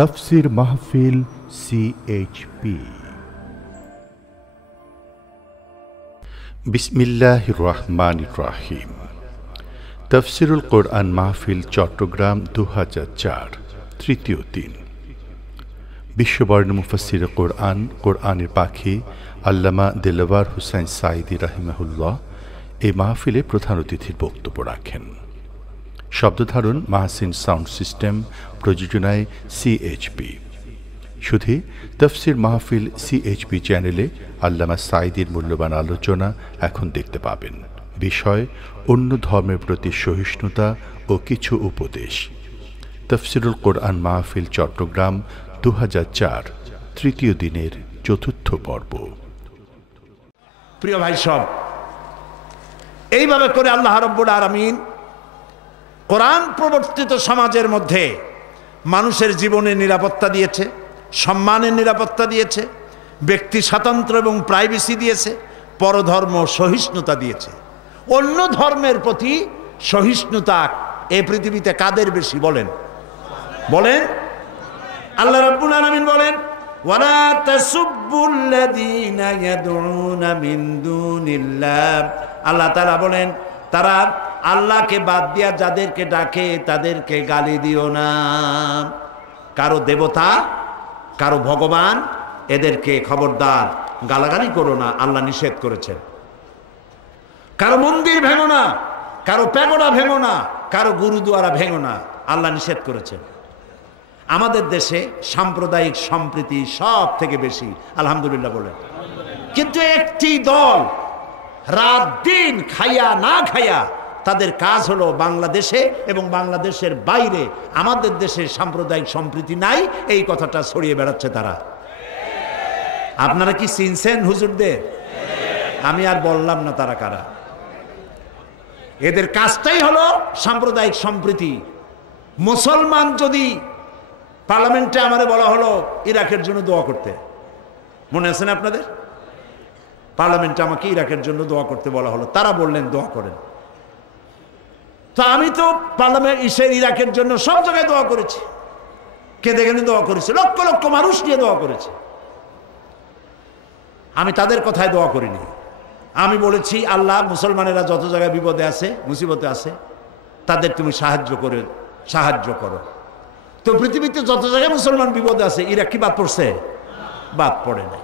তাফসীর মাহফিল CHP। বিসমিল্লাহির রহমানির রহিম। তাফসীরুল কোরআন মাহফিল চট্টগ্রাম ২০০৪ তৃতীয় দিন। বিশ্ববরেণ্য মুফাসসিরে কোরআন, কোরআনের পাখি আল্লামা দেলাওয়ার হোসাইন সাঈদী রাহিমাহুল্লাহ এই মাহফিলে প্রধান অতিথির বক্তব্য রাখেন। শব্দধারণ মাহসিন সাউন্ড সিস্টেম, প্রযোজনায় CHP। শুধু তাফসীর মাহফিল CHP চ্যানেলে আল্লামা সাঈদীর মূল্যবান আলোচনা এখন দেখতে পাবেন। বিষয় অন্য ধর্মের প্রতি সহিষ্ণুতা ও কিছু উপদেশ। তাফসীরুল কোরআন মাহফিল চট্টগ্রাম ২০০৪ তৃতীয় দিনের চতুর্থ পর্ব। প্রিয় ভাই সব, এইভাবে করে আল্লাহ রাব্বুল আলামিন কোরআন প্রবর্তিত সমাজের মধ্যে মানুষের জীবনের নিরাপত্তা দিয়েছে, সম্মানের নিরাপত্তা দিয়েছে, ব্যক্তি স্বাতন্ত্র্য এবং প্রাইভেসি দিয়েছে, পরধর্ম সহিষ্ণুতা দিয়েছে। অন্য ধর্মের প্রতি সহিষ্ণুতা এই পৃথিবীতে কাদের বেশি বলেন? বলেন। আল্লাহ রাব্বুল আলামিন বলেন, ওয়ালা তাসুব্বুল্লাযীনা ইয়াদউনা মিন দুনিল্লাহ। আল্লাহ তাআলা বলেন, তারা আল্লাহকে বাদ দিয়া যাদেরকে ডাকে তাদেরকে গালি দিও না। কারো দেবতা, কারো ভগবান, এদেরকে খবরদার গালাগালি করো না, আল্লাহ নিষেধ করেছেন। কারো মন্দির ভেঙো না, কারো প্যাগোডা ভেঙো না, কারো গুরুদুয়ারা ভেঙো না, আল্লাহ নিষেধ করেছেন। আমাদের দেশে সাম্প্রদায়িক সম্প্রীতি সব থেকে বেশি, আলহামদুলিল্লাহ বলেন। কিন্তু একটি দল রাত দিন খাইয়া না খাইয়া তাদের কাজ হলো বাংলাদেশে এবং বাংলাদেশের বাইরে আমাদের দেশে সাম্প্রদায়িক সম্প্রীতি নাই এই কথাটা ছড়িয়ে বেড়াচ্ছে তারা। আপনারা কি চিনছেন হুজুরদের? আমি আর বললাম না তারা কারা। এদের কাজটাই হলো সাম্প্রদায়িক সম্প্রীতি। মুসলমান যদি পার্লামেন্টে আমারে বলা হলো ইরাকের জন্য দোয়া করতে, মনে আছে না আপনাদের? পার্লামেন্টে আমাকে ইরাকের জন্য দোয়া করতে বলা হলো, তারা বললেন দোয়া করেন। তো আমি তো পার্লামেন্ট ইরাকের জন্য সব জায়গায় দোয়া করেছি, কেঁদে কেঁদে দোয়া করেছি, লক্ষ লক্ষ মানুষ নিয়ে দোয়া করেছি। আমি তাদের কথায় দোয়া করিনি। আমি বলেছি, আল্লাহ মুসলমানেরা যত জায়গায় বিপদে আছে, মুসিবতে আছে, তাদের তুমি সাহায্য করো। তো পৃথিবীতে যত জায়গায় মুসলমান বিপদে আছে, ইরাক কি বাদ পড়ছে? বাদ পড়ে নাই।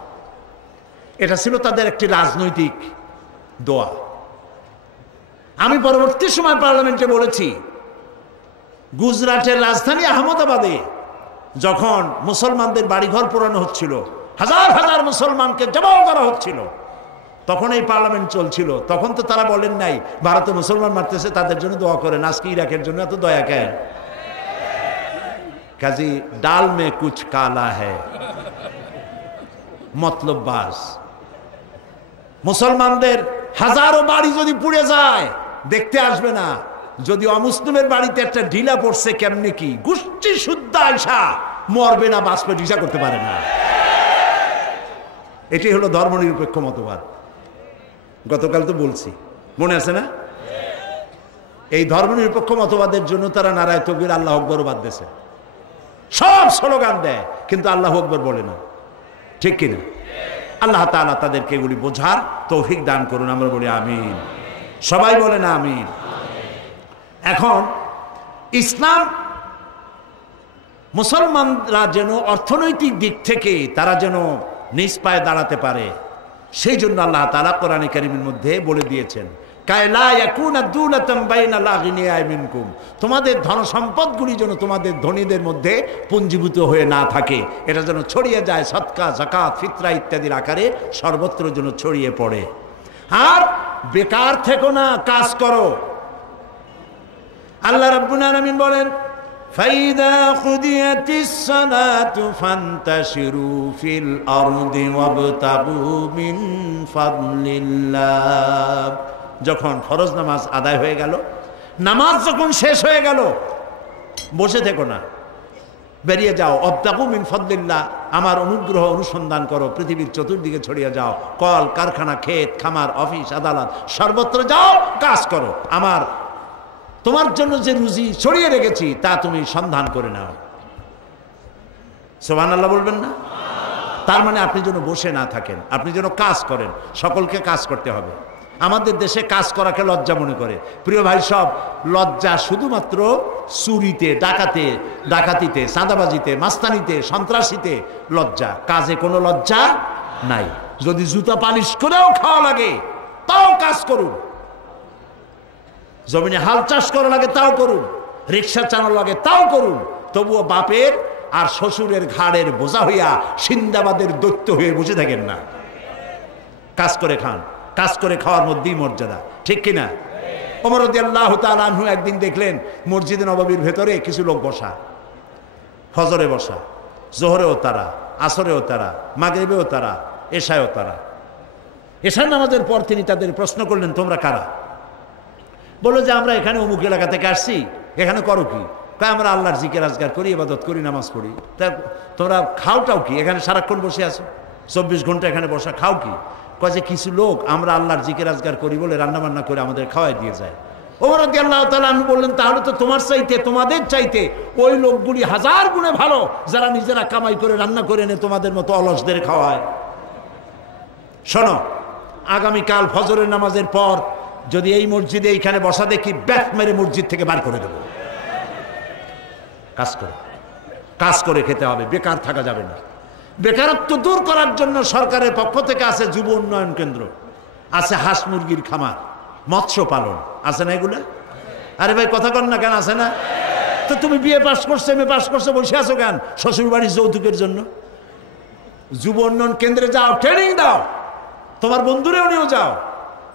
এটা ছিল তাদের একটি রাজনৈতিক দোয়া। আমি পরবর্তী সময় পার্লামেন্টে বলেছি, গুজরাটের রাজধানী আহমেদাবাদে যখন মুসলমানদের বাড়িঘর পোড়ানো হচ্ছিল, হাজার হাজার মুসলমানকে জবাই করা হচ্ছিল, তখন এই পার্লামেন্ট চলছিল। তখন তো তারা বলেন নাই ভারতে মুসলমান মারতেছে তাদের জন্য দোয়া করেন, আজকে ইরাকের জন্য এত দয়া কেন? কাজী ডাল মে কুছ কালা হ্যায়, মতলব বাস। মুসলমানদের হাজারো বাড়ি যদি পুড়ে যায় দেখতে আসবে না, যদি অমুসলিমের বাড়িতে একটা ঢিলা পড়ছে কেমনে কি গোষ্ঠী শুদ্ধ আয়সা মরবে না, বাঁচবে, ঢিসা করতে পারে না। এটি হলো ধর্মনিরপেক্ষ মতবাদ। গতকাল তো বলছি, মনে আছে না? এই ধর্মনিরপেক্ষ মতবাদের জন্য তারা নারায়ে তাকবীর, আল্লাহু আকবার বাদ দিয়েছে, সব স্লোগান দেয় কিন্তু আল্লাহু আকবার বলে না, ঠিক কিনা? আল্লাহ তাআলা তাদেরকে এগুলি বোঝার তৌফিক দান করুন, আমরা বলি আমিন। সবাই বলেন আমিন। এখন ইসলাম মুসলমানরা যেন অর্থনৈতিক দিক থেকে তারা যেন নিজ পায়ে দাঁড়াতে পারে, সেই জন্য আল্লাহ তাআলা কোরআনে কারীমের মধ্যে বলে দিয়েছেন, তোমাদের ধন সম্পদগুলি যেন তোমাদের ধনীদের মধ্যে পুঞ্জীভূত হয়ে না থাকে, এটা যেন ছড়িয়ে যায় সদকা, যাকাত, ফিতরা ইত্যাদির আকারে সর্বত্র যেন ছড়িয়ে পড়ে। আর বেকার থেকো না, কাজ করো। আল্লাহ রাব্বুল আলামিন বলেন, ফাইদা কুদিয়াতিস সালাতু ফান্তাশিরু ফিল আরদি ওয়াবতাগু মিন ফাদলিল্লাহ। যখন ফরজ নামাজ আদায় হয়ে গেল, নামাজ যখন শেষ হয়ে গেল, বসে থেকো না, বেরিয়ে যাও। ওয়াবতাগু মিন ফাদলিল্লাহ, আমার অনুগ্রহ অনুসন্ধান করো, পৃথিবীর চতুর্দিকে ছড়িয়ে যাও। কল কারখানা, ক্ষেত খামার, অফিস আদালত সর্বত্র যাও, কাজ করো। তোমার জন্য যে রুজি ছড়িয়ে রেখেছি তা তুমি সন্ধান করে নাও। সুবহানাল্লাহ বলবেন না? তার মানে আপনি যেন বসে না থাকেন, আপনি যেন কাজ করেন। সকলকে কাজ করতে হবে। আমাদের দেশে কাজ করাকে লজ্জা মনে করে। প্রিয় ভাই সব, লজ্জা শুধুমাত্র চুরিতে, ডাকাতিতে, চাঁদাবাজিতে, মাস্তানিতে, সন্ত্রাসীতে লজ্জা, কাজে কোনো লজ্জা নাই। যদি জুতা পালিশ করেও খাওয়া লাগে তাও কাজ করুন, জমিনে হাল চাষ করা লাগে তাও করুন, রিক্সা চালানো লাগে তাও করুন, তবুও বাপের আর শ্বশুরের ঘাড়ের বোঝা হইয়া সিন্দাবাদের দৈত্য হয়ে বসে থাকেন না। কাজ করে খান, কাজ করে খাওয়ার মধ্যেই মর্যাদা, ঠিক কিনা? ওমর রাদিয়াল্লাহু তাআলা আনহু একদিন দেখলেন মসজিদে নববীর ভেতরে কিছু লোক বসা, ফজরে বসা, জোহরেও তারা, আসরেও তারা, মাগরিবেও তারা, এশায়ও তারা। এশার নামাজের পর তিনি তাদের প্রশ্ন করলেন, তোমরা কারা? বললো যে আমরা এখানে অমুক এলাকা থেকে আসছি। এখানে করো কি? তাই আমরা আল্লাহর জিকির আজগার করি, ইবাদত করি, নামাজ পড়ি। তা তোমরা খাওটাও কি? এখানে সারাক্ষণ বসে আছো, 24 ঘন্টা এখানে বসা, খাও কি? কয় যে কিছু লোক আমরা আল্লাহর জিকির আজগার করি বলে রান্না বান্না করে আমাদের খাওয়াই দিয়ে যায়। ওমর রাদিয়াল্লাহু তাআলা আনহু বললেন, তাহলে তো তোমার চাইতে, তোমাদের চাইতে ওই লোকগুলি 1000 গুণে ভালো যারা নিজেরা কামাই করে রান্না করে এনে তোমাদের মতো অলসদের খাওয়ায়। শোনো, আগামীকাল ফজরের নামাজের পর যদি এই মসজিদে এইখানে বসা দেখি, ব্যাট মেরে মসজিদ থেকে বার করে দেবো। কাজ করে খেতে হবে, বেকার থাকা যাবে না। বেকারত্ব দূর করার জন্য সরকারের পক্ষ থেকে আছে যুব উন্নয়ন কেন্দ্র, আছে হাঁস মুরগির খামার, মৎস্য পালন, আছে না এগুলো? আরে ভাই কথা কন না কেন? আছে না? তো তুমি বিএ পাস করছো, এমএ পাস করছো, বসে আছো কেন শ্বশুর বাড়ির যৌতুকের জন্য? যুব উন্নয়ন কেন্দ্রে যাও, ট্রেনিং দাও, তোমার বন্ধুরেও নিয়েও যাও।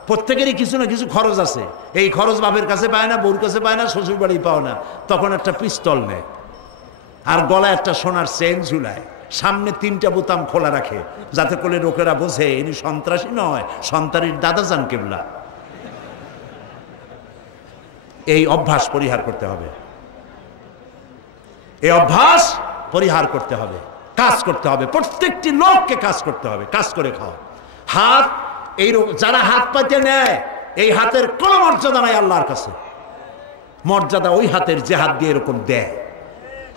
প্রত্যেকেরই কিছু না কিছু খরচ আছে। এই খরচ বাপের কাছে পায় না, বউর কাছে পায় না, শ্বশুর বাড়ি পাও না। তখন একটা পিস্তল নেয় আর গলায় একটা সোনার চেন ঝুলায়, সামনে 3টা বোতাম খোলা রাখে, যাতে করে লোকেরা বোঝে ইনি সন্ত্রাসী নয়, সন্তানের দাদা যান কেবলা। এই অভ্যাস পরিহার করতে হবে, এই অভ্যাস পরিহার করতে হবে। কাজ করতে হবে, প্রত্যেকটি লোককে কাজ করতে হবে। কাজ করে খাও। হাত, এই যারা হাত পাতে নেয়, এই হাতের কোনো মর্যাদা নাই আল্লাহর কাছে। মর্যাদা ওই হাতের যে হাত দিয়ে এরকম দেয়।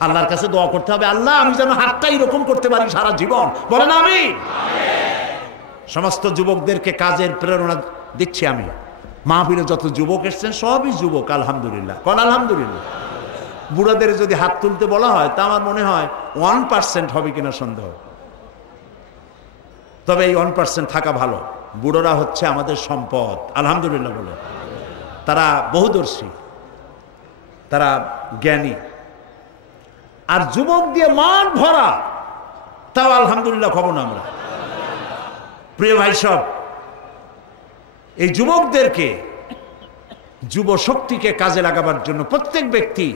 আল্লাহর কাছে দোয়া করতে হবে, আল্লাহ আমি যেন হাতটা এরকম করতে পারি সারা জীবন। বলেন আমি। সমস্ত যুবকদেরকে কাজের প্রেরণা দিচ্ছি আমি। মাহফিলে যত যুবক এসছেন সবই যুবক, আলহামদুলিল্লাহ। কোন আলহামদুলিল্লাহ? বুড়াদের যদি হাত তুলতে বলা হয় তা আমার মনে হয় 1% হবে কিনা সন্দেহ। তবে এই 1% থাকা ভালো। বুড়োরা হচ্ছে আমাদের সম্পদ, আলহামদুলিল্লাহ বলে। তারা বহুদর্শী, তারা জ্ঞানী। আর যুবক দিয়ে মান ভরা, তাও আলহামদুলিল্লাহ খবর না আমরা। প্রিয় ভাই সব, এই যুবকদেরকে, যুব শক্তিকে কাজে লাগাবার জন্য প্রত্যেক ব্যক্তি,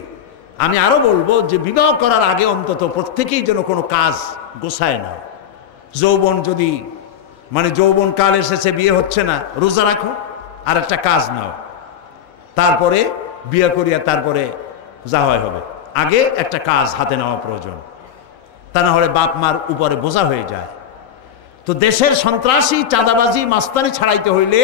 আমি আরো বলবো যে বিবাহ করার আগে অন্তত প্রত্যেকেই যেন কোনো কাজ গোছায় না। যৌবন যদি, মানে যৌবন কাল এসেছে, বিয়ে হচ্ছে না, রোজা রাখো আর একটা কাজ নাও, তারপরে বিয়ে করিয়া তারপরে যা হয় হবে। আগে একটা কাজ হাতে নেওয়া প্রয়োজন, তা না হলে বাপ মার উপরে বোঝা হয়ে যায়। তো দেশের সন্ত্রাসী, চাঁদাবাজি, মাস্তানি ছাড়াইতে হইলে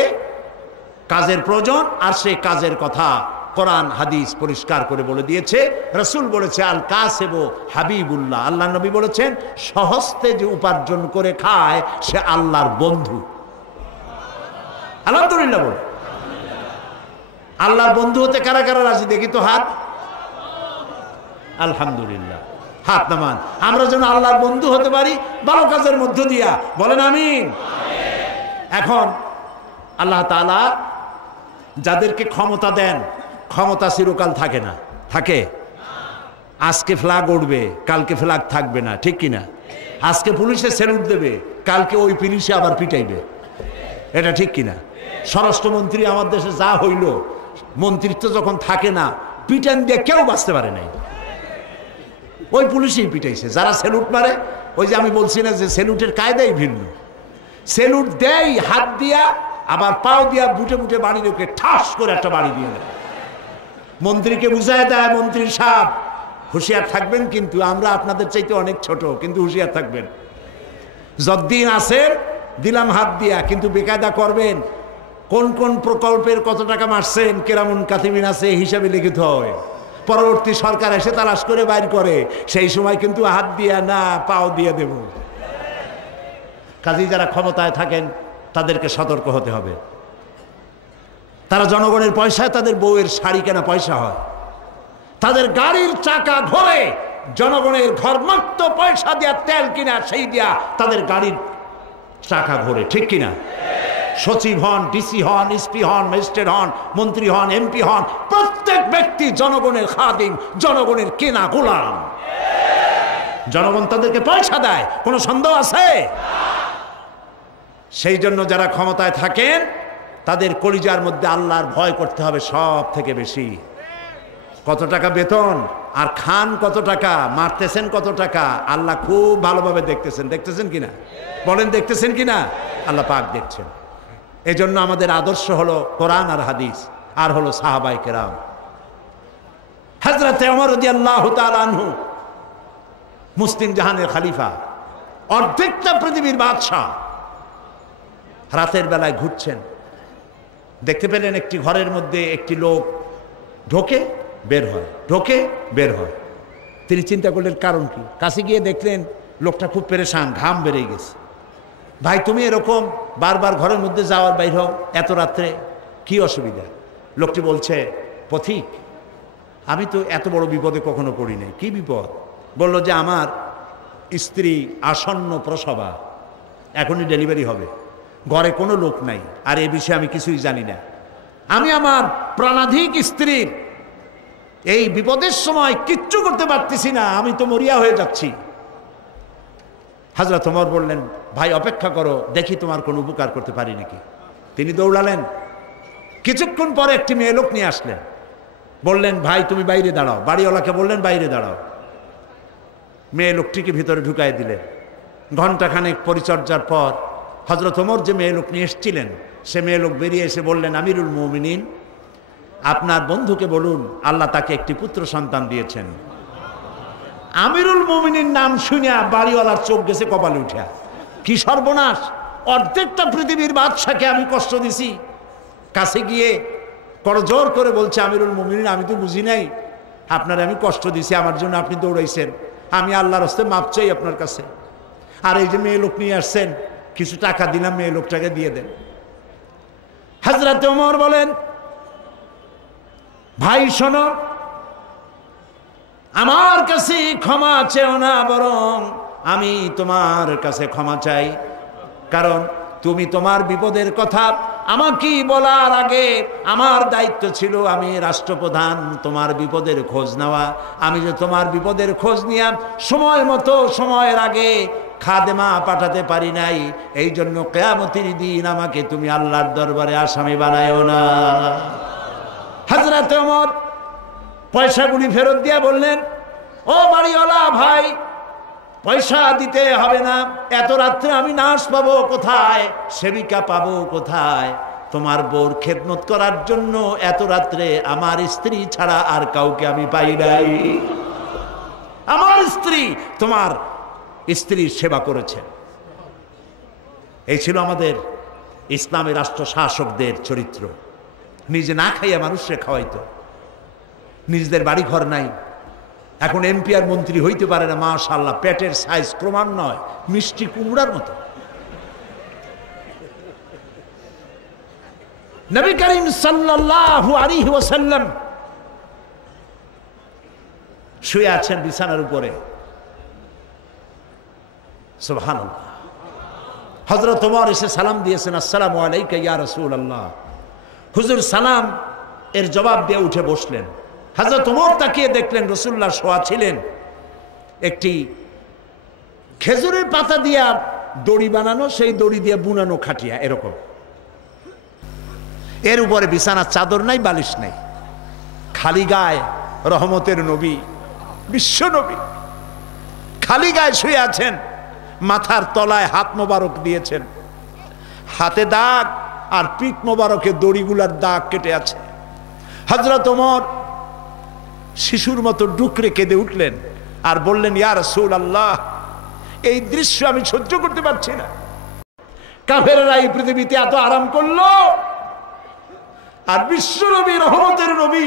কাজের প্রয়োজন। আর সেই কাজের কথা কোরআন হাদিস পরিষ্কার করে বলে দিয়েছে। রাসূল বলেছে, আল কাসিবু হাবিবুল্লাহ। আল্লাহ নবী বলেছেন, সহস্তে যে উপার্জন করে খায় সে আল্লাহর বন্ধু। আলহামদুলিল্লাহ বলে। আল্লাহর বন্ধু হতে কারা কারা রাজি? দেখি তো হাত। আলহামদুলিল্লাহ, হাত নামান। আমরা যেন আল্লাহর বন্ধু হতে পারি ভালো কাজের মধ্য দিয়া। বলেন আমিন। এখন আল্লাহ তাআলা যাদেরকে ক্ষমতা দেন, ক্ষমতা চিরকাল থাকে না। থাকে? আজকে ফ্ল্যাগ উঠবে, কালকে ফ্ল্যাগ থাকবে না, ঠিক কিনা? আজকে পুলিশে স্যালুট দেবে, কালকে ওই পুলিশে আবার পিটাইবে, এটা ঠিক কিনা? স্বরাষ্ট্রমন্ত্রী আমার দেশে যা হইল, মন্ত্রিত্ব যখন থাকে না, পিটান দিয়ে কেউ বাঁচতে পারে নাই, ওই পুলিশেই পিটাইছে। যারা স্যালুট মারে, ওই যে আমি বলছি না যে স্যালুটের কায়দাই ভিন্ন। স্যালুট দেয় হাত দিয়া, আবার পাও দিয়া বুটে বুটে বাড়ি রেখে ঠাস করে একটা বাড়ি দিয়ে দেয়। মন্ত্রীকে বুঝায় দেয়, মন্ত্রীর সাহেব হুঁশিয়ার থাকবেন, কিন্তু আমরা আপনাদের চাইতে অনেক ছোট, কিন্তু হুঁশিয়ার থাকবেন। যতদিন আছেন দিলাম হাত দিয়া, কিন্তু বেকায়দা করবেন। কোন কোন প্রকল্পের কত টাকা মারছেন, কেরামুন কাতিবিন আছে, হিসাবে লিখিত হয়। পরবর্তী সরকার এসে তালাশ করে বাইর করে, সেই সময় কিন্তু হাত দিয়ে না, পাও দিয়ে দেব। কাজেই যারা ক্ষমতায় থাকেন তাদেরকে সতর্ক হতে হবে। তারা জনগণের পয়সায় তাদের বউয়ের শাড়ি কেনা পয়সা হয়, তাদের গাড়ির চাকা ঘোরে জনগণের ঘরমাক্ত পয়সা দিয়া, তেল কিনা সেই দিয়া তাদের গাড়ির চাকা ঘোরে, ঠিক কিনা? সচিব হন, ডিসি হন, এসপি হন, ম্যাজিস্ট্রেট হন, মন্ত্রী হন, এমপি হন, প্রত্যেক ব্যক্তি জনগণের খাদিম, জনগণের কেনা গোলাম। জনগণ তাদেরকে পয়সা দেয়, কোনো সন্দেহ আছে? সেই জন্য যারা ক্ষমতায় থাকেন তাদের কলিজার মধ্যে আল্লাহর ভয় করতে হবে সব থেকে বেশি। কত টাকা বেতন আর খান কত টাকা, মারতেছেন কত টাকা, আল্লাহ খুব ভালোভাবে দেখতেছেন। দেখতেছেন কিনা বলেন, দেখতেছেন কিনা? আল্লাহ পাক দেখছেন। এই জন্য আমাদের আদর্শ হলো কোরআন আর হাদিস, আর হলো সাহাবায়ে কেরাম। হযরত ওমর রাদিয়াল্লাহু তাআলা আনহু মুসলিম জাহানের খলিফা, অর্ধেকটা পৃথিবীর বাদশাহ, রাতের বেলায় ঘুরছেন, দেখতে পেলেন একটি ঘরের মধ্যে একটি লোক ঢোকে বের হয়, ঢোকে বের হয়। তিনি চিন্তা করলেন কারণ কি, কাছে গিয়ে দেখলেন লোকটা খুব পেরেশান, ঘাম বেরিয়ে গেছে। ভাই তুমি এরকম বারবার ঘরের মধ্যে যাওয়ার বাইর হও এত রাত্রে, কি অসুবিধা? লোকটি বলছে, পথিক আমি তো এত বড় বিপদে কখনো পড়ি নাই। কি বিপদ? বলল যে আমার স্ত্রী আসন্ন প্রসবা, এখনই ডেলিভারি হবে, ঘরে কোনো লোক নাই, আর এ বিষয়ে আমি কিছুই জানি না। আমি আমার প্রাণাধিক স্ত্রীর এই বিপদের সময় কিচ্ছু করতে পারতেছি না, আমি তো মরিয়া হয়ে যাচ্ছি। হযরত ওমর বললেন, ভাই অপেক্ষা করো, দেখি তোমার কোনো উপকার করতে পারি নাকি। তিনি দৌড়ালেন। কিছুক্ষণ পরে একটি মেয়ে লোক নিয়ে আসলেন, বললেন ভাই তুমি বাইরে দাঁড়াও। বাড়িওয়ালাকে বললেন বাইরে দাঁড়াও। মেয়ে লোকটিকে ভিতরে ঢুকাই দিলেন। ঘণ্টাখানেক পরিচর্যার পর হযরত ওমর যে মেয়ে লোক নিয়ে এসেছিলেন, সে মেয়ে লোক বেরিয়ে এসে বললেন, আমিরুল মুমিনিন, আপনার বন্ধুকে বলুন আল্লাহ তাকে একটি পুত্র সন্তান দিয়েছেন। আমিরুল মুমিনিন নাম শুনিয়া বাড়িওয়ালার চোখ গেছে কপালে উঠা, কি সর্বনাশ, অর্ধেকটা পৃথিবীর বাদশাকে আমি কষ্ট দিছি। কাছে গিয়ে করজোর করে বলছে, আমিরুল মুমিনিন আমি তো বুঝি নাই, আপনার আমি কষ্ট দিছি, আমার জন্য আপনি দৌড়াইছেন, আমি আল্লাহর হস্তে মাপ চাই আপনার কাছে। আর এই যে মেয়ে লোক নিয়ে আসছেন, কিছু টাকা দিলাম, মেয়ে লোকটাকে দিয়ে দেন। হযরত ওমর বলেন, ভাই শোনো, আমার কাছে ক্ষমা চেও না, বরং আমি তোমার কাছে ক্ষমা চাই। কারণ তুমি তোমার বিপদের কথা আমাকে বলার আগে আমার দায়িত্ব ছিল, আমি রাষ্ট্রপ্রধান, তোমার বিপদের খোঁজ নেওয়া। আমি যে তোমার বিপদের খোঁজ নিয়ে সময় মতো সময়ের আগে খাদেমা পাঠাতে পারি নাই, এই জন্য কিয়ামতের দিন আমাকে তুমি আল্লাহর দরবারে আসামি বানায়ও না। হযরত ওমর পয়সাগুলি ফেরত দিয়া বললেন, ও বাড়িওয়ালা ভাই, পয়সা দিতে হবে না, এত রাত্রে আমি নার্স পাবো কোথায়, সেবিকা পাবো কোথায়? তোমার বউর খেদমত করার জন্য এত রাত্রে আমার স্ত্রী ছাড়া আর কাউকে আমি পাই নাই। আমার স্ত্রী তোমার স্ত্রীর সেবা করেছে। এই ছিল আমাদের ইসলামের রাষ্ট্র শাসকদের চরিত্র। নিজে না খাইয়া মানুষকে খাওয়াইতো, নিজেদের বাড়ি ঘর নাই, এখন এমপি আর মন্ত্রী হইতে পারে না, মাশাআল্লাহ, পেটের সাইজ ক্রমান্বয়ে মিষ্টি কুমড়ার মতো। নবী করিম সাল্লাল্লাহু আলাইহি ওয়াসাল্লাম শুয়ে আছেন বিছানার উপরে, সুবহানাল্লাহ। হযরত ওমর এসে সালাম দিয়েছেন, আসসালামু আলাইকা ইয়া রাসূলুল্লাহ। হুজুর সালাম এর জবাব দিয়ে উঠে বসলেন। হযরত ওমর তাকিয়ে দেখলেন রাসূলুল্লাহ শোয়া ছিলেন, একটি খেজুরের পাতা দিয়া দড়ি বানানো, সেই দড়ি দিয়ে বুনানো খাটিয়া এরকম, এর উপরে বিছানার চাদর নাই, বালিশ নাই, খালি গায়ে রহমতের নবী, বিশ্ব নবী খালি গায়ে শুয়ে আছেন। মাথার তলায় হাত মোবারক দিয়েছেন, হাতে দাগ আর পিঠ মোবারকে দড়িগুলার দাগ কেটে আছে। হযরত ওমর শিশুর মতো ডুকরে কেঁদে উঠলেন আর বললেন, ইয়া রাসূলুল্লাহ, এই দৃশ্য আমি সহ্য করতে পারছি না। কাফেররা এই পৃথিবীতে এত আরাম করলো, আর বিশ্ব নবী, রহমতের নবী,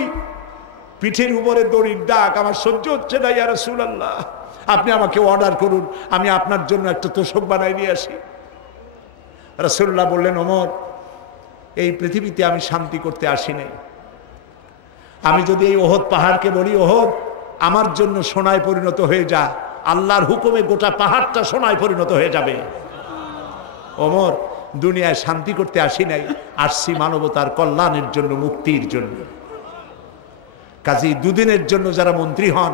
পিঠের উপরে দড়ির ডাক, আমার সহ্য হচ্ছে না ইয়া রাসূলুল্লাহ, আপনি আমাকে অর্ডার করুন, আমি আপনার জন্য একটা তোশক বানাই নিয়ে আসি। রাসূলুল্লাহ বললেন, ওমর, এই পৃথিবীতে আমি শান্তি করতে আসি নাই। আমি যদি এই ওহদ পাহাড়কে বলি, ওহদ আমার জন্য সোনায় পরিণত হয়ে যা, আল্লাহর হুকুমে গোটা পাহাড়টা সোনায় পরিণত হয়ে যাবে। ওমর, দুনিয়ায় শান্তি করতে আসি নাই, আসছি মানবতার কল্যাণের জন্য, মুক্তির জন্য। কাজী দুদিনের জন্য যারা মন্ত্রী হন,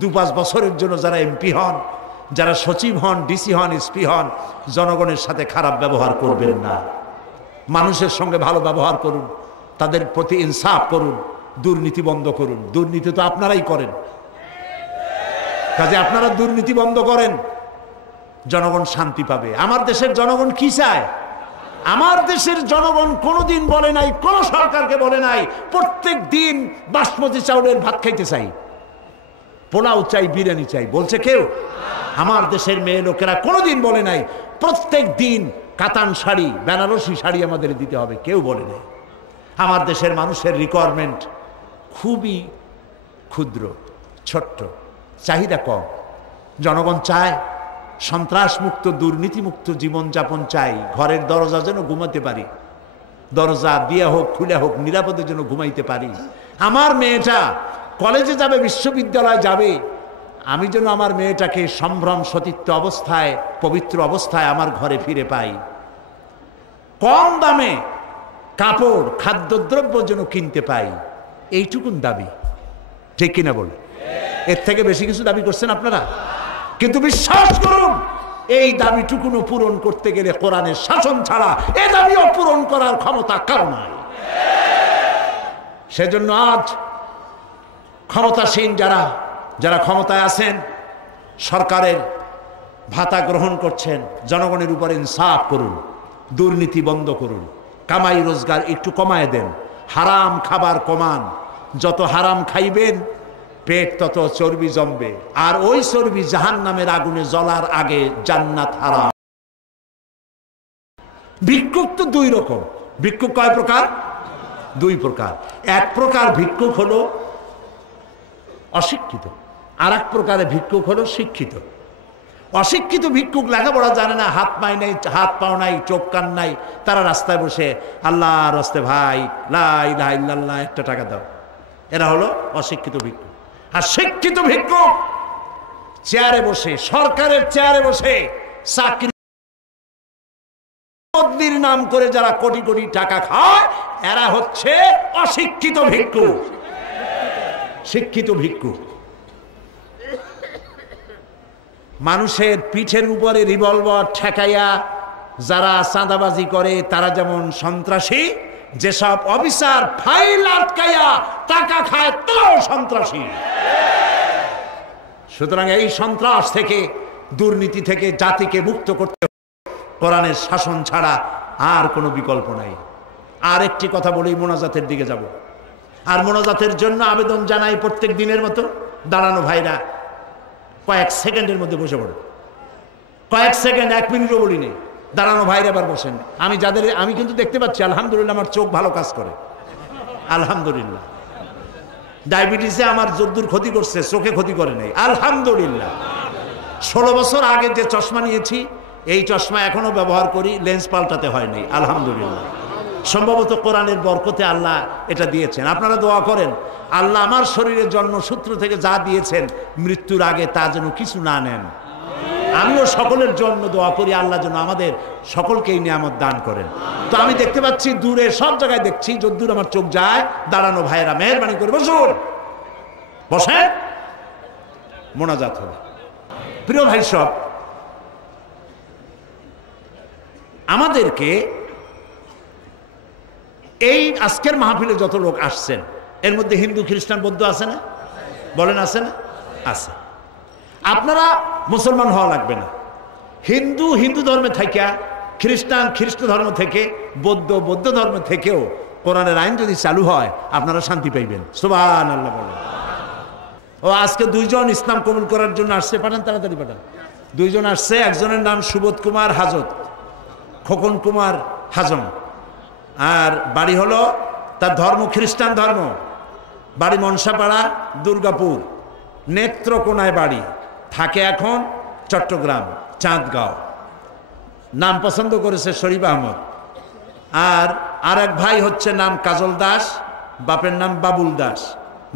2-5 বছরের জন্য যারা এমপি হন, যারা সচিব হন, ডিসি হন, এসপি হন, জনগণের সাথে খারাপ ব্যবহার করবেন না, মানুষের সঙ্গে ভালো ব্যবহার করুন, তাদের প্রতি ইনসাফ করুন, দুর্নীতি বন্ধ করুন। দুর্নীতি তো আপনারাই করেন, কাজে আপনারা দুর্নীতি বন্ধ করেন, জনগণ শান্তি পাবে। আমার দেশের জনগণ কি চায়? আমার দেশের জনগণ কোনোদিন বলে নাই, কোন সরকারকে বলে নাই প্রত্যেক দিন বাসমতি চাউলের ভাত খাইতে চাই, পোলাও চাই, বিরিয়ানি চাই, বলছে কেউ? আমার দেশের মেয়ে লোকেরা কোনোদিন বলে নাই প্রত্যেক দিন কাতান শাড়ি, বেনারসি শাড়ি আমাদের দিতে হবে, কেউ বলে নাই। আমার দেশের মানুষের রিকোয়ারমেন্ট খুবই ক্ষুদ্র, ছোট্ট, চাহিদা কম। জনগণ চায় সন্ত্রাসমুক্ত, দুর্নীতিমুক্ত জীবনযাপন চাই, ঘরের দরজা যেন ঘুমাতে পারি, দরজা দিয়ে হোক খুলে হোক নিরাপদে যেন ঘুমাইতে পারি। আমার মেয়েটা কলেজে যাবে, বিশ্ববিদ্যালয়ে যাবে, আমি যেন আমার মেয়েটাকে সম্ভ্রম সতীত্ব অবস্থায়, পবিত্র অবস্থায় আমার ঘরে ফিরে পাই। কম দামে কাপড়, খাদ্যদ্রব্য যেন কিনতে পাই, এইটুকুন দাবি, ঠিক কিনা বল? এর থেকে বেশি কিছু দাবি করছেন আপনারা? কিন্তু বিশ্বাস করুন, এই দাবিটুকুনো পূরণ করতে গেলে কোরআনের শাসন ছাড়া এ দাবিও পূরণ করার ক্ষমতা কারো নাই। সেজন্য আজ ক্ষমতাসীন যারা ক্ষমতায় আছেন, সরকারের ভাতা গ্রহণ করছেন, জনগণের উপর ইনসাফ করুন, দুর্নীতি বন্ধ করুন, কামাই রোজগার একটু কমায় দেন, হারাম খাবার কমান। যত হারাম খাইবেন পেট তত চর্বি জমবে, আর ওই চর্বি জাহান্নামের আগুনে জ্বলার আগে জান্নাত হারাম। ভিক্ষুক তো 2 রকম। ভিক্ষুক কয় প্রকার? 2 প্রকার। এক প্রকার ভিক্ষুক হলো অশিক্ষিত, আর এক প্রকারের ভিক্ষুক হলো শিক্ষিত। অশিক্ষিত ভিক্ষুক লেখাপড়া জানে না, হাত পাও নাই, চোখ কান নাই, তারা রাস্তায় বসে আল্লাহর রাস্তে ভাই লা ইলাহা ইল্লাল্লাহ 1 টাকা দাও, এরা হলো অশিক্ষিত ভিক্ষুক। আর শিক্ষিত ভিক্ষুক চেয়ারে বসে, সরকারের চেয়ারে বসে চাকরি বদলির নাম করে যারা কোটি কোটি টাকা খায়, এরা হচ্ছে অশিক্ষিত ভিক্ষুক। শিক্ষিত ভিক্ষুক মানুষের পিঠের উপরে রিভলভার ঠেকাইয়া যারা চাঁদাবাজি করে, তারা যেমন সন্ত্রাসী, যেসব অফিসার ফাইল আটকাইয়া টাকা খায় তারাও সন্ত্রাসী। সুতরাং এই সন্ত্রাস থেকে, দুর্নীতি থেকে জাতিকে মুক্ত করতে কোরআনের শাসন ছাড়া আর কোনো বিকল্প নাই। আর একটি কথা বলি, মোনাজাতের দিকে যাব। আর মোনাজাতের জন্য আবেদন জানাই প্রত্যেক দিনের মতো, দাঁড়ানো ভাইরা কয়েক সেকেন্ডের মধ্যে বসে পড়ে, কয়েক সেকেন্ড, 1 মিনিটও বলি নেই, দাঁড়ানো ভাইরা এবার বসেন। আমি কিন্তু দেখতে পাচ্ছি, আলহামদুলিল্লাহ, আমার চোখ ভালো কাজ করে, আলহামদুলিল্লাহ। ডায়াবেটিসে আমার যদ্দূর ক্ষতি করছে, চোখে ক্ষতি করে নাই, আলহামদুলিল্লাহ। 16 বছর আগে যে চশমা নিয়েছি, এই চশমা এখনো ব্যবহার করি, লেন্স পাল্টাতে হয় নাই, আলহামদুলিল্লাহ। সম্ভবত কোরআনের বরকতে আল্লাহ এটা দিয়েছেন। আপনারা দোয়া করেন, আল্লাহ আমার শরীরের জন্মসূত্র থেকে যা দিয়েছেন, মৃত্যুর আগে তা যেন কিছু না নেন। আমিও সকলের জন্য দোয়া করি, আল্লাহ যেন আমাদের সকলকেই নিয়ামত দান করেন। তো আমি দেখতে পাচ্ছি দূরে, সব জায়গায় দেখছি, যদ্দূর আমার চোখ যায়, দাঁড়ানো ভাইরা মেহেরবানি করে বসুন, বসে মোনাজাত হবে। প্রিয় ভাই সব, আমাদেরকে এই আজকের মাহফিলে যত লোক আসছেন, এর মধ্যে হিন্দু, খ্রিস্টান, বৌদ্ধ আছে না? বলেন আছে না? আছে। আপনারা মুসলমান হওয়া লাগবে না। হিন্দু হিন্দু ধর্মে থেকে, খ্রিস্টান খ্রিস্ট ধর্ম থেকে, বৌদ্ধ বৌদ্ধ ধর্ম থেকেও কোরআনের আইন যদি চালু হয়, আপনারা শান্তি পাইবেন। সুবহানাল্লাহ বলেন। ও আজকে 2 জন ইসলাম কবুল করার জন্য আসছে, পাঠান, তাড়াতাড়ি পাঠান। 2 জন আসছে, একজনের নাম সুবোধ কুমার হাজত, খোকন কুমার হাজম, আর বাড়ি হলো, তার ধর্ম খ্রিস্টান ধর্ম, বাড়ি মনসাপাড়া, দুর্গাপুর, নেত্রকোনায় বাড়ি, থাকে এখন চট্টগ্রাম চাঁদগাঁও। নাম পছন্দ করেছে শরীফ আহমদ। আর এক ভাই হচ্ছে নাম কাজল দাস, বাপের নাম বাবুল দাস,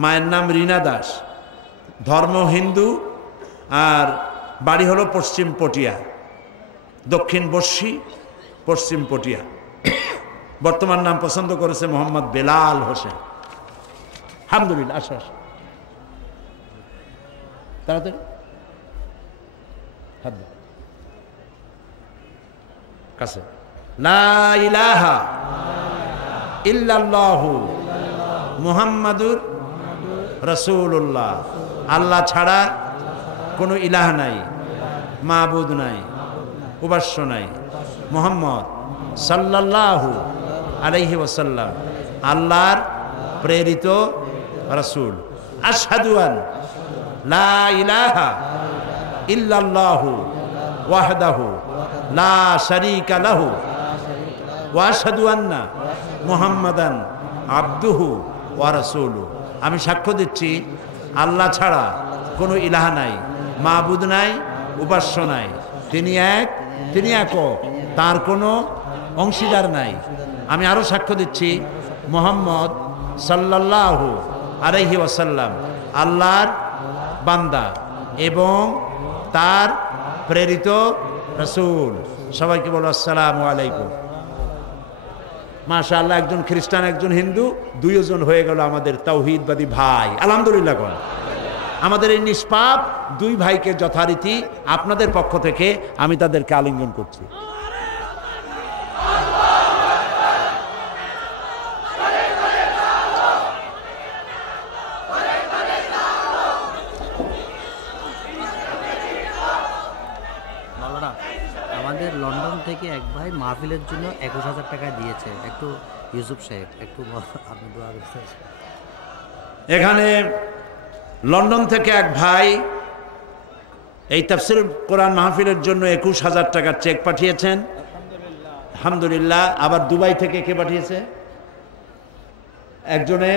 মায়ের নাম রীনা দাস, ধর্ম হিন্দু, আর বাড়ি হলো পশ্চিম পটিয়া, দক্ষিণ বর্ষী, পশ্চিম পটিয়া। বর্তমান নাম পছন্দ করেছে মোহাম্মদ বেলাল হোসেন। আলহামদুলিল্লাহ। আসো আসো তাড়াতাড়ি কাছে। লা ইলাহা ইল্লাল্লাহু মুহাম্মাদুর রাসূলুল্লাহ। আল্লাহ ছাড়া কোনো ইলাহ নাই, মাবুদ নাই, উপাস্য নাই। মুহাম্মদ সাল্লাল্লাহু আলাইহি ওয়াসাল্লাম আল্লাহর প্রেরিত রাসূল। আশহাদু আন লা ইলাহা ইল্লাল্লাহু ওয়াহদাহু লা শারীকা লাহু ওয়া আশহাদু আন্না মুহাম্মাদান আবদুহু ওয়া রাসূলুহু। আমি সাক্ষ্য দিচ্ছি আল্লাহ ছাড়া কোনো ইলাহ নাই, মাবুদ নাই, উপাস্য নাই। তিনি এক, তিনি একক, তার কোনো অংশীদার নাই। আমি আরো সাক্ষ্য দিচ্ছি মুহাম্মদ সাল্লাল্লাহু আলাইহি ওয়াসাল্লাম আল্লাহর বান্দা এবং তার প্রেরিত রাসূল। সবাইকে বলো আসসালামু আলাইকুম। মাশাআল্লাহ, একজন খ্রিস্টান একজন হিন্দু, দুইজন হয়ে গেল আমাদের তাওহীদবাদী ভাই। আলহামদুলিল্লাহ। আমাদের এই নিষ্পাপ দুই ভাইকে যথারীতি আপনাদের পক্ষ থেকে আমি তাদেরকে আলিঙ্গন করছি। আমাদের লন্ডন থেকে এক ভাই মাহফিলের জন্য 21,000 টাকা দিয়েছে। একটু ইউসুফ সাহেব একটু আপনি দোয়া করতে। এখানে লন্ডন থেকে এক ভাই এই তাফসীর কোরআন মাহফিলের জন্য 21,000 টাকার চেক পাঠিয়েছেন। আলহামদুলিল্লাহ। আবার দুবাই থেকে কে পাঠিয়েছে? একজনে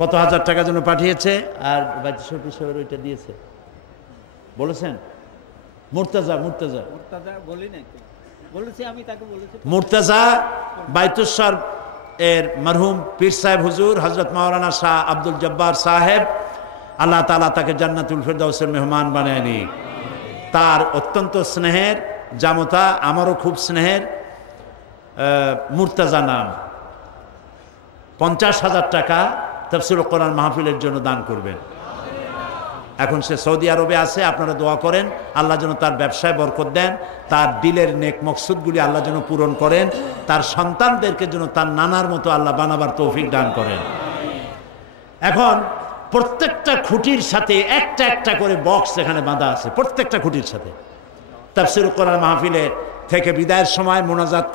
কত হাজার টাকা যেন পাঠিয়েছে, আর বাচ্চার ওইটা দিয়েছে বলেছেন মুর্তাজা বাইতুস্বর এর মরহুম পীর সাহেব হুজুর হযরত মাওলানা শাহ আব্দুল জব্বার সাহেব, আল্লাহ তাআলা তাকে জান্নাতুল ফেরদাউসের মেহমান বানায় নিক। তার অত্যন্ত স্নেহের জামতা, আমারও খুব স্নেহের মুর্তাজা নাম, 50,000 টাকা তাফসীর কোরআন মাহফিলের জন্য দান করবেন। এখন সে সৌদি আরবে আছে, আপনারা দোয়া করেন আল্লাহ যেন তার ব্যবসায় বরকত দেন, তার দিলের নেক মকসুদগুলি আল্লাহ যেন পূরণ করেন, তার সন্তানদেরকে যেন তার নানার মতো আল্লাহ বানাবার তৌফিক দান করেন। এখন প্রত্যেকটা খুঁটির সাথে একটা একটা করে বক্স এখানে বাঁধা আছে, প্রত্যেকটা খুঁটির সাথে। তাফসীর কোরআন মাহফিলে থেকে বিদায়ের সময় মোনাজাত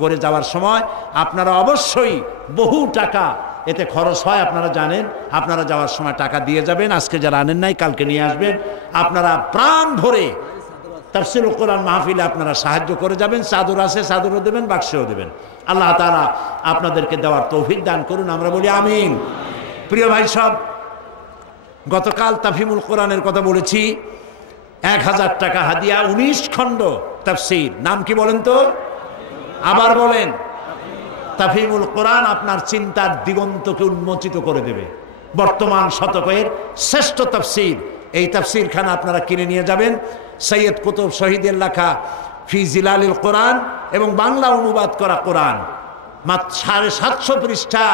করে যাওয়ার সময় আপনারা অবশ্যই বহু টাকা এতে খরচ হয়, আপনারা জানেন। আপনারা যাওয়ার সময় টাকা দিয়ে যাবেন, আজকে যারা আনেন নাই কালকে নিয়ে আসবেন। আপনারা প্রাণ ভরে তাফসীর কোরআন মাহফিলে আপনারা সাহায্য করে যাবেন। চাদর আছে, চাদরও দেবেন, বাক্সও দেবেন। আল্লাহ তাআলা আপনাদেরকে দেওয়ার তৌফিক দান করুন, আমরা বলি আমিন। প্রিয় ভাই সব, গতকাল তাফহিমুল কোরআনের কথা বলেছি। 1,000 টাকা হাদিয়া, 19 খণ্ড তাফসীর। নাম কি বলেন তো? আবার বলেন। তাফহিমুল কোরআন আপনার চিন্তার দিগন্তকে উন্মোচিত করে দেবে। বর্তমান শতকের শ্রেষ্ঠ তাফসীর, এই তাফসীরখানা আপনারা কিনে নিয়ে যাবেন। সৈয়দ কুতুব শহীদের লেখা ফি জিলালিল কোরআন এবং বাংলা অনুবাদ করা কোরআন, মাত্র 750 পৃষ্ঠা,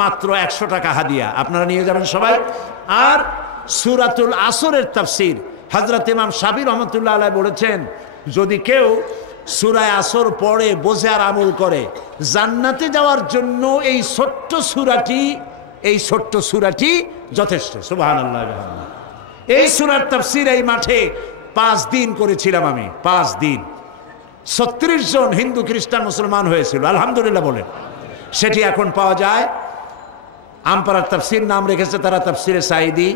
মাত্র 100 টাকা হাদিয়া। আপনারা নিয়ে যাবেন সবাই। আর সূরাতুল আসরের তাফসীর, হযরত ইমাম শাফিঈ রহমাতুল্লাহ আলাইহি বলেছেন, যদি কেউ সূরা আসর পড়ে বোঝে আর আমল করে, জান্নাতে যাওয়ার জন্য এই ছোট্ট সূরাটি যথেষ্ট। সুবহানাল্লাহ। এই সূরার তাফসীর এই মাঠে 5 দিন করেছিলাম আমি। 5 দিন 36 জন হিন্দু খ্রিস্টান মুসলমান হয়েছিল, আলহামদুলিল্লাহ বলে। সেটি এখন পাওয়া যায়। আমপাড়ার তাফসীর নাম রেখেছে তারা, তাফসীরে সাঈদী,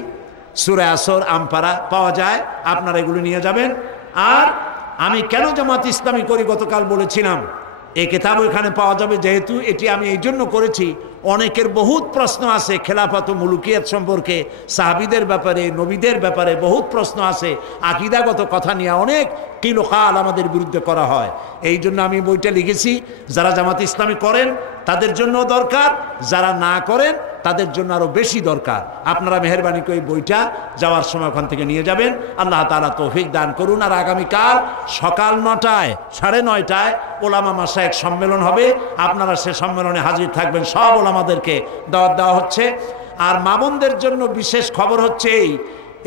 সূরা আসর, আমপাড়া পাওয়া যায়। আপনারা এগুলো নিয়ে যাবেন। আর আমি কেন জামাত ইসলামী করি গতকাল বলেছিলাম, এই কিতাবও এখানে পাওয়া যাবে। যেহেতু এটি আমি এই জন্য করেছি, অনেকের বহুত প্রশ্ন আছে খেলাফত ও মুলুকিয়াত সম্পর্কে, সাহাবীদের ব্যাপারে, নবীদের ব্যাপারে বহুত প্রশ্ন আছে, আকীদাগত কথা নিয়ে অনেক কিলোকাল আমাদের বিরুদ্ধে করা হয়। এই জন্য আমি বইটা লিখেছি। যারা জামাত ইসলামী করেন তাদের জন্য দরকার, যারা না করেন তাদের জন্য আরো বেশি দরকার। আপনারা মেহেরবানি করে বইটা যাওয়ার সময় ওখান থেকে নিয়ে যাবেন। আল্লাহ তাআলা তৌফিক দান করুন। আর আগামীকাল সকাল 9টায় 9:30টায় ওলামা মাশায়েখ সম্মেলন হবে। আপনারা সে সম্মেলনে হাজির থাকবেন। সব ওলামাদেরকে দাওয়াত দেওয়া হচ্ছে। আর মা বোনদের জন্য বিশেষ খবর হচ্ছে এই,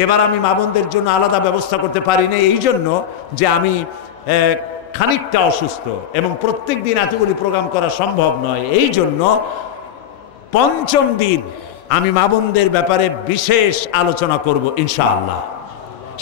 এবার আমি মা বোনদের জন্য আলাদা ব্যবস্থা করতে পারি না, এই জন্য যে আমি খানিকটা অসুস্থ এবং প্রত্যেক দিন এতগুলি প্রোগ্রাম করা সম্ভব নয়। এই জন্য পঞ্চম দিন আমি মা বোনদের ব্যাপারে বিশেষ আলোচনা করব ইনশাআল্লাহ।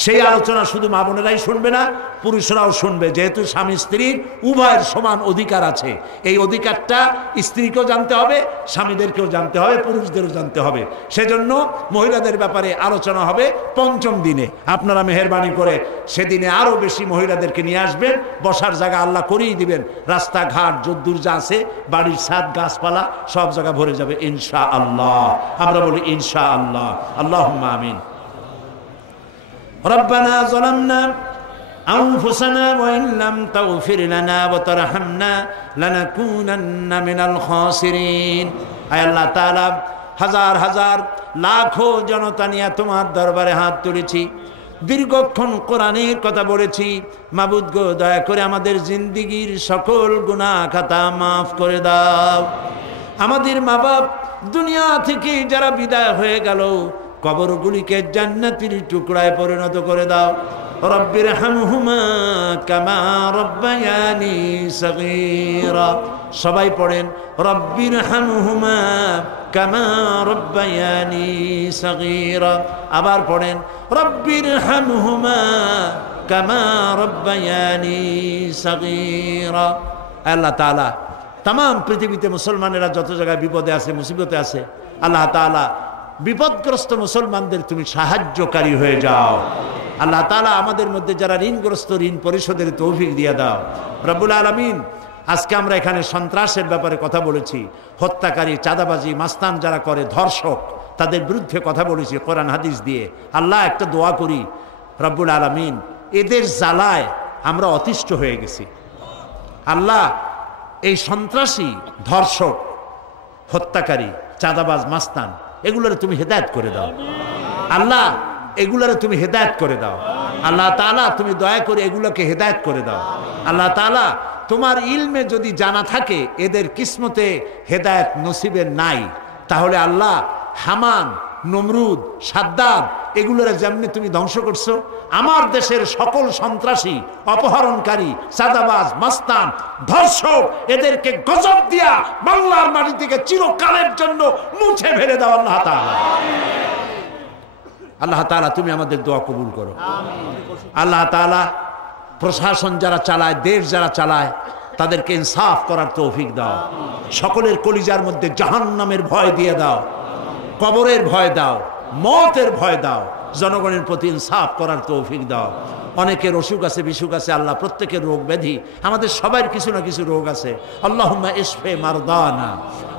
সেই আলোচনা শুধু মা বোনেরাই শুনবে না, পুরুষরাও শুনবে। যেহেতু স্বামী স্ত্রীর উভয়ের সমান অধিকার আছে, এই অধিকারটা স্ত্রীকেও জানতে হবে, স্বামীদেরকেও জানতে হবে, পুরুষদেরও জানতে হবে। সেজন্য মহিলাদের ব্যাপারে আলোচনা হবে পঞ্চম দিনে। আপনারা মেহেরবানি করে সেদিনে আরো বেশি মহিলাদেরকে নিয়ে আসবেন। বসার জায়গা আল্লাহ করিয়ে দিবেন। রাস্তাঘাট যদ্দূর যা আছে, বাড়ির ছাদ গাছপালা সব জায়গা ভরে যাবে ইনশাআল্লাহ। আমরা বলি ইনশাআল্লাহ। আল্লাহুম্মা আমিন। ربنا ظلمنا أنفسنا وإن لم تغفر لنا وترحمنا لنكونن من الخاسرين। আয় আল্লাহ তাআলা, হাজার হাজার লাখো জনতা নিয়ে তোমার দরবারে হাত তুলেছি, দীর্ঘক্ষণ কোরআনের কথা বলেছি। মাবুদ গো, দয়া করে আমাদের জিন্দেগীর সকল গুনাহ খাতা মাফ করে দাও। আমাদের মা বাপ দুনিয়া থেকে যারা বিদায় হয়ে গেল, কবরগুলিকে জান্নাতের টুকরায় পরিণত করে দাও। রব্বির হামহুমা কামা রব্বায়ানি সগীরা। সবাই পড়েন রব্বির হামহুমা কামা রব্বায়ানি সগীরা। আবার পড়েন রব্বির হামহুমা কামা রব্বায়ানি সগীরা। আল্লাহ তাআলা তাম পৃথিবীতে মুসলমানেরা যত জায়গায় বিপদে আছে, মুসিবতে আছে, আল্লাহ তাআলা বিপদগ্রস্ত মুসলমানদের তুমি সাহায্যকারী হয়ে যাও। আল্লাহ তাআলা আমাদের মধ্যে যারা ঋণগ্রস্ত, ঋণ পরিশোধের তৌফিক দিয়ে দাও রব্বুল আলামিন। আজকে আমরা এখানে সন্ত্রাসের ব্যাপারে কথা বলেছি, হত্যাকারী, চাঁদাবাজি, মাস্তান যারা করে, ধর্ষক, তাদের বিরুদ্ধে কথা বলেছি কোরআন হাদিস দিয়ে। আল্লাহ একটা দোয়া করি রব্বুল আলামিন, এদের জ্বালায় আমরা অতিষ্ঠ হয়ে গেছি। আল্লাহ এই সন্ত্রাসী, ধর্ষক, হত্যাকারী, চাঁদাবাজ, মাস্তান এগুলোরে তুমি হেদায়েত করে দাও আল্লাহ। এগুলোরে তুমি হেদায়েত করে দাও আল্লাহ তাআলা। তুমি দয়া করে এগুলোকে হেদায়েত করে দাও আল্লাহ তাআলা। তোমার ইলমে যদি জানা থাকে এদের কিসমতে হেদায়েত নসিবের নাই, তাহলে আল্লাহ হামান, নমরুদ, সাদ্দাদ এগুলোরে যেমনি তুমি ধ্বংস করছো, আমার দেশের সকল সন্ত্রাসী, অপহরণকারী, চাঁদাবাজ, মাস্তান, ধর্ষক এদেরকে গজব দিয়া বাংলার মাটি থেকে চিরকালের জন্য মুছে ফেলে দাও আল্লাহ তাআলা। আল্লাহ তাআলা তুমি আমাদের দোয়া কবুল করো আল্লাহ তাআলা। প্রশাসন যারা চালায়, দেশ যারা চালায়, তাদেরকে ইনসাফ করার তৌফিক দাও। সকলের কলিজার মধ্যে জাহান্নামের ভয় দিয়ে দাও, কবরের ভয় দাও, মওতের ভয় দাও। জনগণের প্রতি ইনসাফ করার তৌফিক দাও। অনেকের অসুখ আছে, বিসুখ আছে আল্লাহ, প্রত্যেকের রোগ ব্যাধি, আমাদের সবার কিছু না কিছু রোগ আছে। আল্লাহুম্মা ইশফি মারদানা,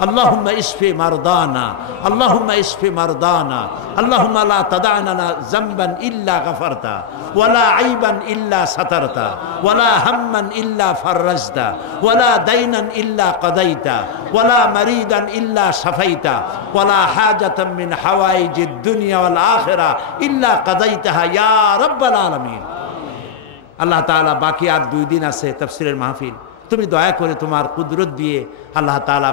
আল্লাহুম্মা ইশফি মারদানা, আল্লাহুম্মা ইশফি মারদানা। আল্লাহুম্মা লা তাদা'না যামবান ইল্লা গাফারতা ওয়ালা আইবান ইল্লা সাতারতা ওয়ালা হাম্মান ইল্লা ফাররাজতা ওয়ালা দাইনান ইল্লা কাদাইতা ওয়ালা মারিদান ইল্লা শাফাইতা ওয়ালা হাজাতাম মিন হাওয়াইজিদ দুনিয়া ওয়াল আখিরা ইল্লা কাদাইতাহা ইয়া রাব্বাল আলামিন। আল্লাহ তাআলা বাকি আর 2 দিন আছে তাফসীরের মাহফিল, তুমি দয়া করে তোমার কুদরত দিয়ে আল্লাহ তাআলা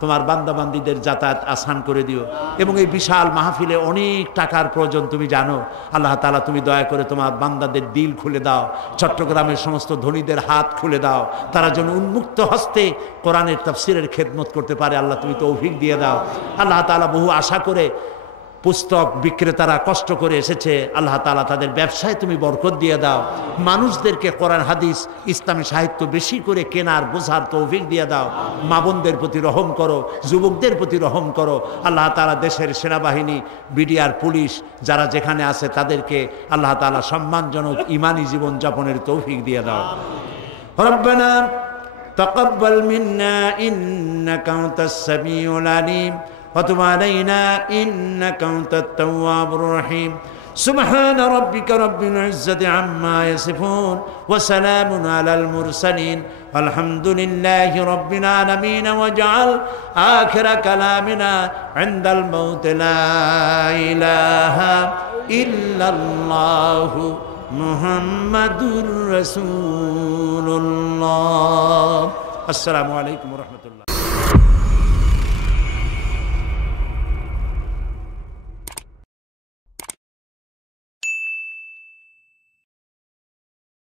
তোমার বান্দাবান্দীদের যাতায়াত আসান করে দিও। এবং এই বিশাল মাহফিলে অনেক টাকার প্রয়োজন তুমি জানো আল্লাহ তাআলা, তুমি দয়া করে তোমার বান্দাদের দিল খুলে দাও। চট্টগ্রামের সমস্ত ধনীদের হাত খুলে দাও, তারা যেন উন্মুক্ত হস্তে কোরআনের তাফসীরের খেদমত করতে পারে। আল্লাহ তুমি তৌফিক দিয়ে দাও আল্লাহ তাআলা। বহু আশা করে পুস্তক বিক্রেতারা কষ্ট করে এসেছে, আল্লাহ তাআলা তাদের ব্যবসায় তুমি বরকত দিয়ে দাও। মানুষদেরকে কোরআন হাদিস, ইসলামী সাহিত্য বেশি করে কেনার, বোঝার তৌফিক দিয়ে দাও। মা বোনদের প্রতি রহম করো, যুবকদের প্রতি রহম করো আল্লাহ তাআলা। দেশের সেনাবাহিনী, বিডিআর, পুলিশ যারা যেখানে আছে তাদেরকে আল্লাহ তাআলা সম্মানজনক ইমানি জীবন যাপনের তৌফিক দিয়ে দাও। রব্বানা تقبل منا إنك أنت السميع العليم وتب علينا إنك أنت التواب الرحيم سبحان ربك رب العزة عما يصفون وسلام على المرسلين والحمد لله رب العالمين واجعل آخر كلامنا عند الموت لا إله إلا الله محمد رسول الله السلام عليكم ورحمة الله